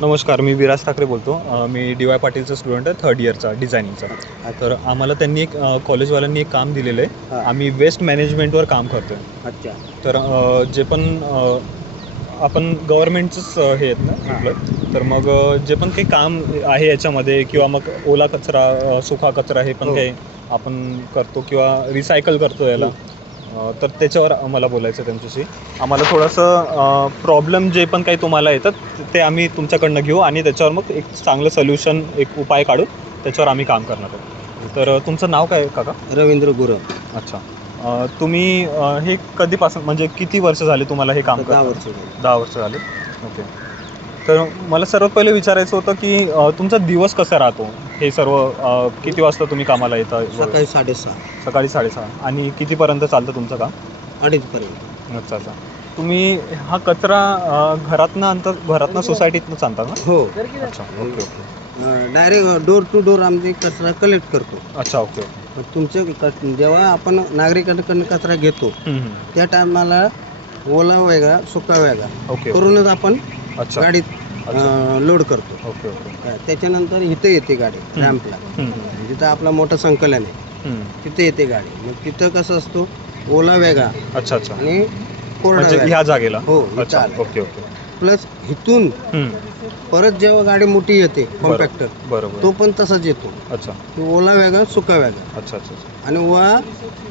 नमस्कार, मी विराज ठाकरे बोलतो. मी DY. पाटीलचा student आहे, थर्ड इयरचा डिझायनिंगचा. तर आम्हाला त्यांनी कॉलेजवाल्यांनी एक काम दिलेलं आहे. हां. आम्ही वेस्ट मॅनेजमेंटवर काम करतो आहे. अच्छा. तर जे पण आपण गव्हर्नमेंटचंच हे आहेत ना हां. आपलं. तर मग जे पण काही काम आहे याच्यामध्ये किंवा मग ओला कचरा, सुका कचरा हे पण हो. काही आपण करतो किंवा रिसायकल करतो याला. तर त्याच्यावर आम्हाला बोलायचं आहे त्यांच्याशी. आम्हाला थोडंसं प्रॉब्लेम जे पण काही तुम्हाला येतात ते आम्ही तुमच्याकडनं घेऊ आणि त्याच्यावर मग एक चांगलं सोल्युशन, एक उपाय काढून त्याच्यावर आम्ही काम करणार आहोत. तर तुमचं नाव काय आहे काका? रवींद्र गुरव. अच्छा. तुम्ही हे कधीपासून, म्हणजे किती वर्ष झाले तुम्हाला हे काम 10 करता? वर्ष झाली. 10 वर्ष झाले. ओके. तर मला सर्वात पहिले विचारायचं होतं की तुमचा दिवस कसा राहतो? हे सर्व किती वाजता तुम्ही कामाला येता? सकाळी 6:30 सकाळी 6:30. आणि कितीपर्यंत चालतं तुमचं काम? 2:30 पर्यंत. अच्छा अच्छा. तुम्ही हा कचरा घरातनं आणता, घरातनं सोसायटीतनंच आणता का? हो. अच्छा. Okay okay. Direct door to door आमची कचरा कलेक्ट करतो. अच्छा. ओके. मग तुमचं जेव्हा आपण नागरिकांकडून कचरा घेतो त्या टायमाला ओला वेगळा, सुका वेगळा ओके. करूनच आपण अच्छा. गाडीत अच्छा. लोड करतो. Okay okay. त्याच्यानंतर इथं येते गाडी रॅम्पला. जिथं आपला मोठं संकलन आहे तिथे येते गाडी. मग तिथं कसं असतो, ओला वेगळा अच्छा अच्छा. आणि कोरडा म्हणजे वेगळा. ह्या जागेला? हो, इथं अच्छा. आलं. Okay okay. प्लस इथून परत जेव्हा गाडी मोठी येते कॉम्पॅक्टर, बरोबर. तो पण तसाच येतो. अच्छा. तो ओला वेगळा, सुका वेगळा. अच्छा अच्छा अच्छा. आणि ओवा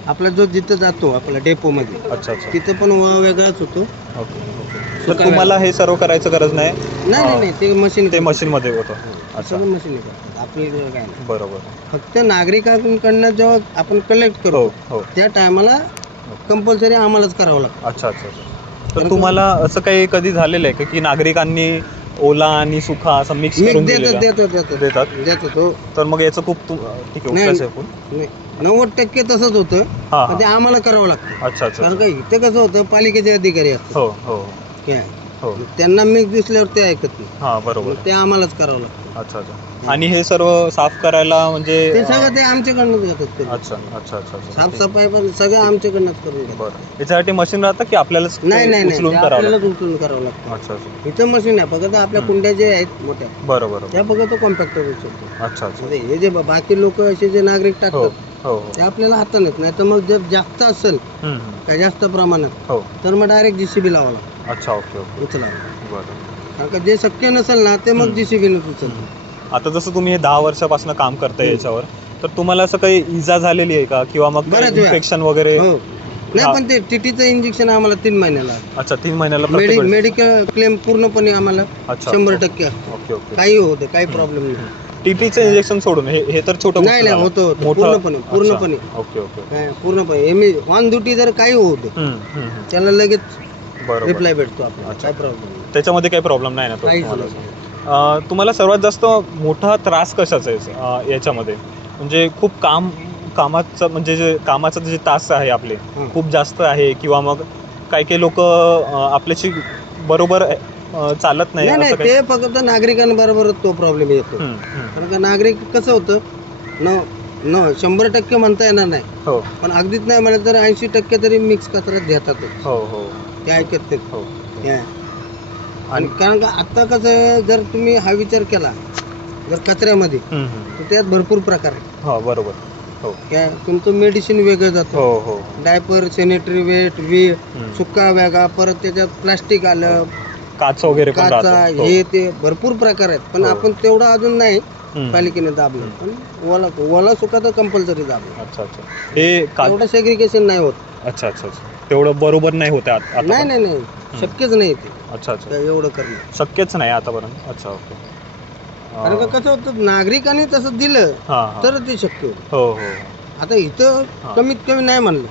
आपला जो जिथं जातो आपल्या डेपोमध्ये अच्छा अच्छा. तिथं पण ओवा वेगळाच होतो. Okay okay. सुका तर तुम्हाला हे सर्व करायचं गरज नाही? नाही नाही नाही, ते मशीन ते मशीनमध्ये होतं. अच्छा. सगळं मशीन करतात, आपल्याला काय नाही. बरोबर. फक्त नागरिकांकडनं जेव्हा आपण कलेक्ट हो करतो हो. त्या टायमाला कंपल्सरी आम्हालाच करावं लागतं. अच्छा अच्छा अच्छा. तर तुम्हाला असं काही कधी झालेलं आहे की नागरिकांनी ओला आणि सुका असं मिक्स करून दिलेलं? देतात. देतो तो. तर मग याचं खूप ठीक आहे, नाही. उचलायचं आहे फोन. नाही, 90% तसंच होतं. हां पण ते हां. आम्हाला करावं लागतं. अच्छा अच्छा. कारण का इथे कसं होतं, पालिकेचे अधिकारी असतात हो हो काय, हो. त्यांना मिक्स दिसल्यावर ते ऐकत नाही. हां बरोबर. मग ते आम्हालाच करावं लागतं. अच्छा अच्छा. आणि हे सर्व साफ करायला म्हणजे ते सगळं ते आमच्याकडनंच येतात करून. अच्छा अच्छा अच्छा अच्छा. साफसफाई पण सगळं आमच्याकडनंच करून घेतात. बरं. याच्यासाठी मशीन राहतं की आपल्यालाच नाही नाही नाही, उचलून ते करावं आपल्यालाच लागतं? उचलून करावं लागतं. अच्छा अच्छा. इथं मशीन आहे, फक्त आपल्या कुंड्या जे आहेत मोठ्या बरं बरं. त्या फक्त तो कॉम्पॅक्टर उचलतो. अच्छा अच्छा. म्हणजे हे जे बाकी लोक असे जे नागरिक हो टाकतात हो ते आपल्याला हातानेच, नाही तर मग जर जास्त असेल काय जास्त प्रमाणात हो. तर मग डायरेक्ट JCB लावावं लागतं अच्छा. Okay okay. उचलावं. बरं. कारण का जे शक्य नसेल ना ते मग JCBनंच उचलतो. आता जसं तुम्ही हे 10 वर्षापासून काम करताय याच्यावर, तर तुम्हाला असं काही इजा झालेली आहे का किंवा मग बऱ्याच वेळा. इन्फेक्शन वगैरे? हो. नाही, पण ते TTचं इंजेक्शन आम्हाला 3 महिन्याला. अच्छा. 3 महिन्याला प्रत्येक वेळेस? मेडिकल क्लेम पूर्णपणे आम्हाला अच्छा. 100% असतो. Okay okay. काही होते, काही प्रॉब्लेम नाही. टीटीचं इंजेक्शन सोडून हे तर छोटं नाही नाही, होतं पूर्णपणे पूर्णपणे. अच्छा. Okay okay. काय पूर्णपणे ऑन ड्युटी जर काही होते त्याला लगेच बरोबर. रिप्लाय भेटतो आपल्याला. अच्छा. काय प्रॉब्लेम नाही. त्याच्यामध्ये काही प्रॉब्लेम नाही ना तो काहीच तुम्हाला? नाही. तुम्हाला सर्वात जास्त मोठा त्रास कशाचा आहे याच्यामध्ये? म्हणजे खूप कामाचं, म्हणजे जे कामाचं जे तास आहे आपले खूप जास्त आहे किंवा मग काही लोक आपल्याशी बरोबर चालत नाही नाही नाही, असं काही? ते फक्त नागरिकांबरोबरच तो प्रॉब्लेम येतो. कारण का नागरिक कसं होतं, 100% म्हणता येणार नाही, हो पण अगदीच नाही म्हणलं तर 80% तरी मिक्स कचरा घेतातच. हो हो ते ऐकत नाहीत. हो. काय. आणि कारण का आता कसं आहे, जर तुम्ही हा विचार केला जर कचऱ्यामध्ये तर त्यात भरपूर प्रकार आहेत. हो बरोबर. हो काय, तुमचं मेडिसिन वेगळं जातं, हो हो. डायपर, सॅनिटरी वेस्ट, सुका वेगळा, परत त्याच्यात प्लास्टिक आलं, काच वगैरे पण काचा, राहतं. हे ते भरपूर प्रकार आहेत. पण हो. आपण तेवढं अजून नाही हम्म. पालिकेने दाबलं. पण ओला सुका तर कंपल्सरी दाबलं. अच्छा अच्छा. हे एवढं सेग्रिगेशन नाही होत. अच्छा अच्छा अच्छा. तेवढं बरोबर नाही होते आता? नाही नाही नाही, शक्यच नाही ते. अच्छा अच्छा. एवढं करणं शक्यच नाही आतापर्यंत? अच्छा. ओके. कारण का कसं होतं, नागरिकांनी तसं दिलं हां तर ते शक्य होतं. हो हो. आता इथं कमीत कमी नाही म्हणलं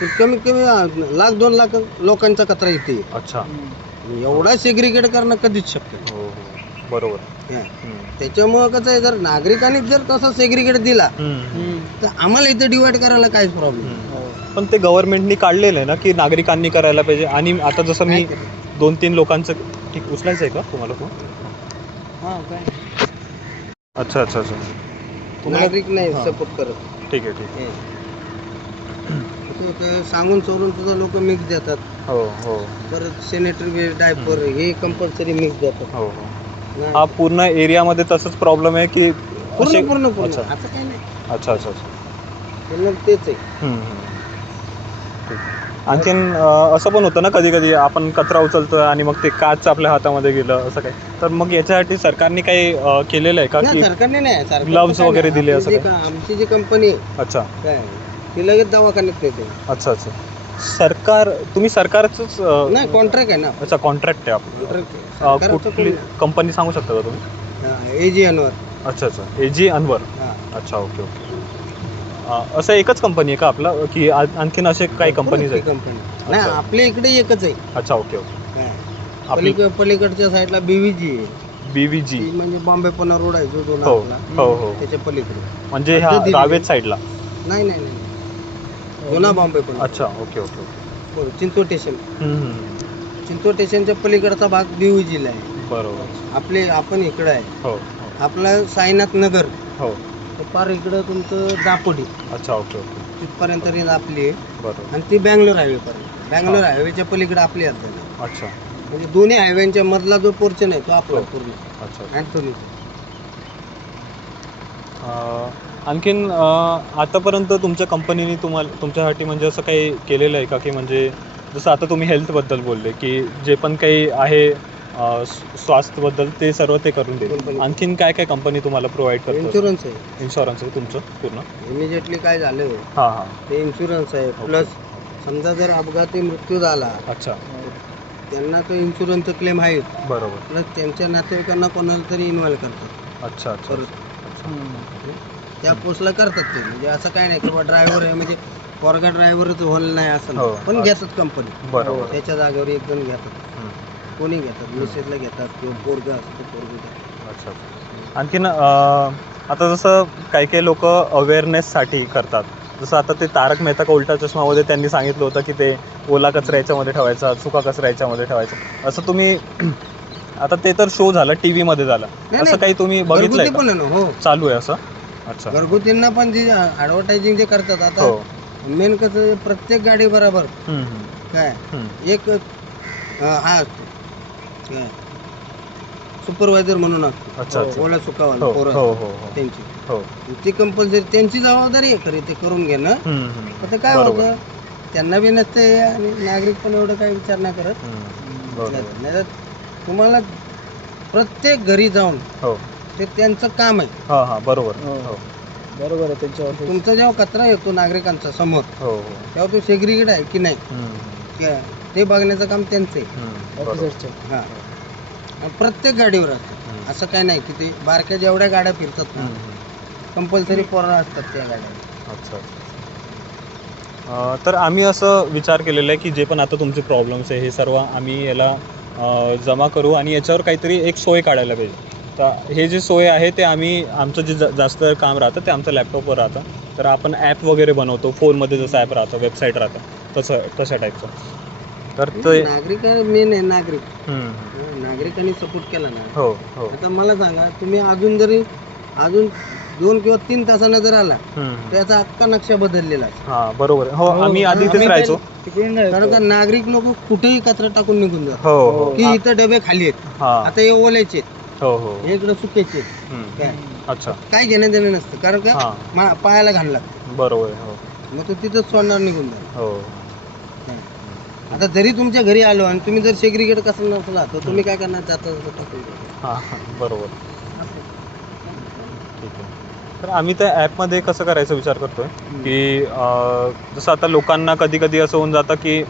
तर कमीत कमी 1,00,000-2 लाख लोकांचा कचरा इथे आहे. अच्छा. एवढा सेग्रिगेट करणं कधीच शक्य नाही. हो हो बरोबर. त्याच्यामुळं कसं आहे, जर नागरिकांनी जर तसा सेग्रिगेट दिला तर आम्हाला इथं डिवाइड करायला काहीच प्रॉब्लेम नाही. पण ते गव्हर्नमेंटनी काढलेलं आहे ना की नागरिकांनी करायला पाहिजे. आणि आता जसं मी 2-3 लोकांचं, ठीक, उचलायचं आहे का तुम्हाला फोन? हां, काय अच्छा अच्छा अच्छा. नागरिक नाही हां. सपोर्ट करत. ठीक आहे ठीक आहे. ते सांगून चोरून सुद्धा लोक मिक्स देतात. हो हो परत सॅनिटरी वेस्ट, डायपर हे कंपल्सरी मिक्स देतात. हो हो. नाही. हा पूर्ण एरियामध्ये तसंच प्रॉब्लेम आहे की पूर्ण असे- पूर्ण पूर्ण अच्छा आता काही नाही, अच्छा अच्छा अच्छा पूर्ण तेच आहे. हम्म, हम्म. ठीक आहे. आणखीन असं पण होतं ना कधी कधी आपण कचरा उचलतो आणि मग ते काच आपल्या हातामध्ये गेलं असं काही, तर मग याच्यासाठी सरकारने काही केलेलं आहे का नाही, की सरकारने नाही, सरकारचं gloves काय वगैरे नाही. दिले आपली असं जी आमची जी कंपनी आहे अच्छा काय ती लगेच दवाखान्यात नेते. अच्छा अच्छा सरकार तुम्ही सरकारचंच नाही, कॉन्ट्रॅक्ट आहे ना, अच्छा कॉन्ट्रॅक्ट आहे आपलं कॉन्ट्रॅक्ट सरकारचं कुठली कोण कंपनी सांगू शकता का तुम्ही? एजी अनवर. अच्छा अच्छा AG अनवर हां, अच्छा ओके ओके असं एकच कंपनी आहे का आपलं की आणखीन असे काही कंपनीज आहेत? कंपनी नाही, अच्छा. आपल्या इकडे एकच आहे. अच्छा ओके ओके काय आपली पलीकडच्या साईडला BVG आहे. BVG ती म्हणजे बॉम्बे पुणा रोड आहे जो दोन हो आपला हो हो त्याच्या पलीकडे. म्हणजे ह्या अर्ज दिलेली. रावेत साईडला नाही नाही नाही, जुना बॉम्बे पुणा अच्छा okay okay okay Chinchwad station. हम्म, हम्म. चिंचवड स्टेशनच्या पलीकडचा भाग BVG ला आहे. बरोबर आपण इकडं आहे. हो आपलं साईनाथ नगर हो तर पार इकडं तुमचं दापोडी अच्छा ओके ओके तिथपर्यंत रेंज आपली आहे. बरोबर आणि ती बँगलोर हायवे पर्यंत. बँगलोर हायवेच्या पलीकडे आपली आहे. अच्छा म्हणजे दोन्ही हायवेच्या मधला जो पोर्शन आहे तो आपला हो. पूर्ण अच्छा अँथोनी. आणखीन आतापर्यंत तुमच्या कंपनीने तुमच्यासाठी म्हणजे असं काही केलेलं आहे का की म्हणजे जसं आता तुम्ही हेल्थबद्दल बोलले की जे पण काही आहे स्वास्थ्यबद्दल ते सर्व ते करून देईल. कंपनी. आणखीन काय काय कंपनी तुम्हाला प्रोव्हाइड करतो? इन्शुरन्स आहे. इन्शुरन्स आहे तुमचं पूर्ण? इमिजिएटली काय झालं हां हां ते इन्शुरन्स आहे. ओके. प्लस समजा जर अपघाती मृत्यू झाला अच्छा त्यांना तो इन्शुरन्सचा क्लेम आहे. बरोबर प्लस त्यांच्या नातेवाईकांना कोणाला तरी इन्व्हॉल्व करतात. अच्छा अच्छा परत अच्छा त्या पोस्टला करतात ते. म्हणजे असं काय नाही की बाबा ड्रायव्हर आहे म्हणजे पोरगा ड्रायव्हरच होल नाही असं हो. नाही. पण घेतात कंपनी बरोबर. त्याच्या जागेवर एक जण घेतात. हम्म. कोणी घेतात, मिसेसला घेतात किंवा पोरगा असतं पोरग घेतात. अच्छा अच्छा. आणखीन आता जसं काही काही लोक अवेअरनेससाठी करतात, जसं आता ते तारक मेहता का उलटा चष्मामध्ये त्यांनी सांगितलं होतं की ते ओला कचरा याच्यामध्ये ठेवायचा, सुका कचरा याच्यामध्ये ठेवायचा, असं तुम्ही आता ते तर शो झाला TV मध्ये झाला, नाही, असं काही तुम्ही बघितलंय घरगुती पण का? आहे ना. हो, चालू आहे असं? अच्छा घरगुतींना पण जे ॲडव्हर्टायझिंग जे करतात आता हो मेन कसं प्रत्येक गाडी बरोबर हम्म, हम्म, काय हम्म. एक हा असतो काय सुपरवायझर म्हणून असतो. अच्छा अच्छा ओला सुकावाला हो पोरं हो असतात हो हो त्यांची. हो ती कंपल्सरी त्यांची जबाबदारी आहे खरी ते करून घेणं. हम्म, हम्म. आता काय बरोबर. होतं त्यांना बी नसते आणि नागरिक पण एवढं काही विचार नाही करत. हम्म, बरोबर. नाही तर तुम्हाला प्रत्येक घरी जाऊन हो ते त्यांचं काम आहे. हां हां बरोबर हो बरोबर आहे त्यांच्यावर. तुमचा जेव्हा कचरा येतो नागरिकांचा समोर हो हो तेव्हा तो सेग्रिगेट आहे की नाही हम्म, हम्म, काय ते बघण्याचं काम त्यांचं आहे. हम्म. बरोबर. हां आणि प्रत्येक गाडीवर असतं. हम्म. असं काय नाही की ते बारक्या जेवढ्या गाड्या फिरतात ना हम्म, हम्म. कंपल्सरी पोरं असतात त्या गाड्या. अच्छा तर आम्ही असं विचार केलेला आहे की जे पण आता तुमचे प्रॉब्लेम्स आहे हे सर्व आम्ही याला जमा करू आणि याच्यावर काहीतरी एक सोय काढायला पाहिजे. तर हे जे सोय आहे ते आम्ही आमचं जे जास्त काम राहतं ते आमचं लॅपटॉपवर राहतं. तर आपण ॲप वगैरे बनवतो फोनमध्ये, जसं ॲप राहतं वेबसाईट राहतं तशा टाईपचं. तर ते नागरिक मेन आहे. नागरिक हम्म. नागरिकांनी सपोर्ट केला ना. हो हो आता मला सांगा तुम्ही अजून 2 किंवा 3 तासानं जर आला हम्म. त्याचा अख्खा नक्षा बदललेला आहे. हां बरोबर आहे. हो आम्ही आधी आम्ही इथेच राहायचो. कारण का नागरिक लोक कुठेही कचरा टाकून निघून जातात हो हो की इथं डबे खाली आहेत. हां आता हे ओल्याचे आहेत, हो हो हे इकडे सुक्याचे आहेत. हम्म. काय अच्छा काय घेणं देणं नसतं कारण का हां पायाला घालला बरोबर आहे. हो मग तो तिथंच सोडणार निघून जाईल. हो आता जरी तुमच्या घरी आलो आणि तुम्ही जर सेग्रिगेट कसं नसला तर तुम्ही काय करणार जाता टाकून द्यायचं. हां बरोबर ठीक आहे. तर आम्ही त्या ॲपमध्ये कसं करायचा विचार करतोय की जसं आता लोकांना कधी कधी असं होऊन जातं की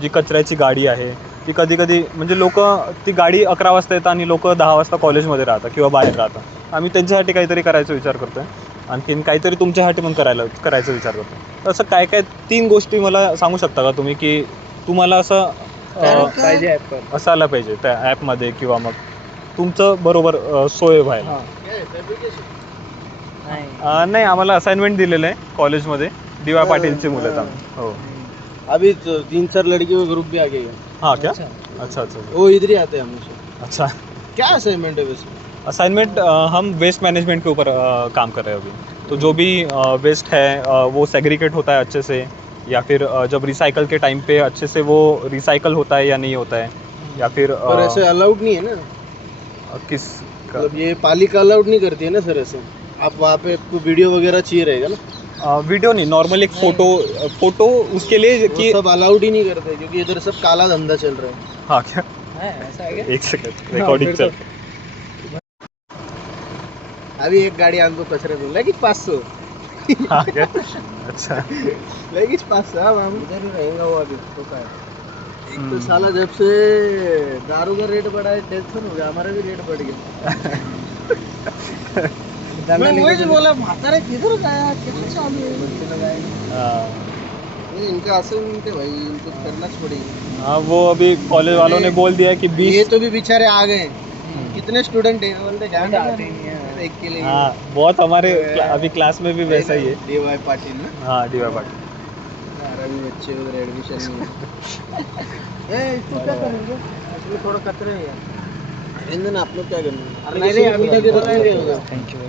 जी कचऱ्याची गाडी आहे ती कधी कधी म्हणजे लोक ती गाडी 11 वाजता येतात आणि लोक 10 वाजता कॉलेजमध्ये राहतात किंवा बाहेर राहतात. आम्ही त्यांच्यासाठी काहीतरी करायचा विचार करतोय. आणखीन काहीतरी तुमच्यासाठी पण करायचा विचार करतो. असं काय काय 3 गोष्टी मला सांगू शकता का तुम्ही की तुम्हाला असं पाहिजे असायला पाहिजे त्या ॲपमध्ये किंवा मग तुमचं बरोबर सोय व्हायला? नाही आम्हाला असाइनमेंट दिलेलं आहे कॉलेजमध्ये. DY पाटीलची मुलं आहेत आम्ही. हो अभी 3-4 लड़की का ग्रुप भी आ गया. हाँ क्या? अच्छा अच्छा अच्छा वो इधर ही आते हैं हमेशा. अच्छा. क्या असाइनमेंट है वैसे? असाइनमेंट हम वेस्ट मैनेजमेंट के ऊपर काम कर रहे हैं अभी. तो जो भी वेस्ट है वो सेग्रीगेट होता है अच्छे से, या फिर जब रिसाइकल के टाइम पे अच्छे से वो रिसाइकल होता है या नहीं होता है, या फिर पर ऐसे अलाउड नहीं है ना. किस मतलब ये पालिका अलाउड नहीं करती है ना सर ऐसे? आप वहाँ पे आपको वीडियो वगैरह चाहिए रहेगा ना? वीडियो नहीं, नॉर्मल एक फोटो उसके लिए वो कि सब अलाउड ही नहीं करते क्योंकि इधर सब काला धंधा चल रहा है। हाँ क्या, ऐसा है क्या? एक सेकंड रिकॉर्डिंग चल। अभी एक गाड़ी हमको कचरे में लगेच 500 हाँ क्या, अच्छा लगेच 500। हाँ हम इधर ही रहेगा वो अभी तो क्या है। एक तो साला जब से दारू का रेट बढ़ा है टेंशन हो गया, हमारा भी रेट बढ़ गया। मैं वही बोला म्हातारे किधर गया, किधर चालू है? हाँ ये इनका असल नहीं भाई, इनको करना ही पड़ेगा। हाँ, वो अभी कॉलेज वालों ने बोल दिया कि ये 20। तो भी बेचारे आ गए, कितने स्टूडेंट हैं बोलते ध्यान आते नहीं है एक के लिए। हाँ बहुत, हमारे अभी क्लास में भी वैसा ही है। DY पाटिल ना, हाँ DY पाटिल। 12वीं बच्चे उधर एडमिशन नहीं है। इसको क्या करेंगे, इसमें थोड़ा कचरे है यार। आप लोग क्या करेंगे? अरे नहीं, अभी तक तो थैंक यू।